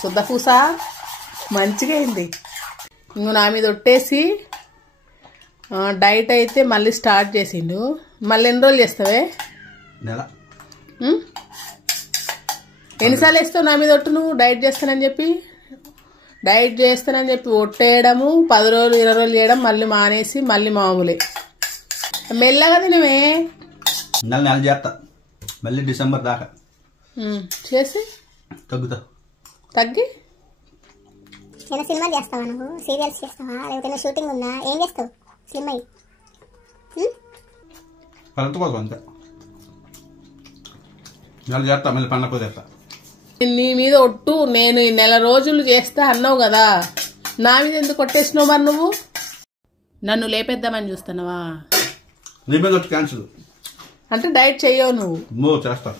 శుద్ధపూస మంచిగా అయింది. ఇంకో నా మీద ఒట్టేసి డైట్ అయితే మళ్ళీ స్టార్ట్ చేసిండు. మళ్ళీ ఎన్ని రోజులు చేస్తావే? నెల. ఎన్నిసార్లు వేస్తావు నా మీద ఒట్టు? నువ్వు డైట్ చేస్తానని చెప్పి ఒట్టేయడము, 10 రోజులు 20 రోజులు చేయడం, మళ్ళీ మానేసి మళ్ళీ మామూలే. మెల్లగా తినవే. నెల చేస్తా మళ్ళీ డిసెంబర్ దాకా చేసి తగ్గి ఏమైనా సినిమాలు చేస్తావా? నువ్వు సీరియల్స్ చేస్తావా? లేకపోతే షూటింగ్ ఉందా? ఏం చేస్తావు? స్లిమ్ అయ్యి కోసం అంతే. నెల చేస్తా మళ్ళీ పండగ చేస్తా. నీ మీద ఒట్టు నేను ఈ నెల రోజులు చేస్తా అన్నావు కదా, నా మీద ఎందుకు కొట్టేసినావు? మరి నువ్వు నన్ను లేపేద్దామని చూస్తున్నావా? నీ మీద వచ్చి క్యాన్సిల్ అంటే డైట్ చెయ్యవు నువ్వు? చేస్తా.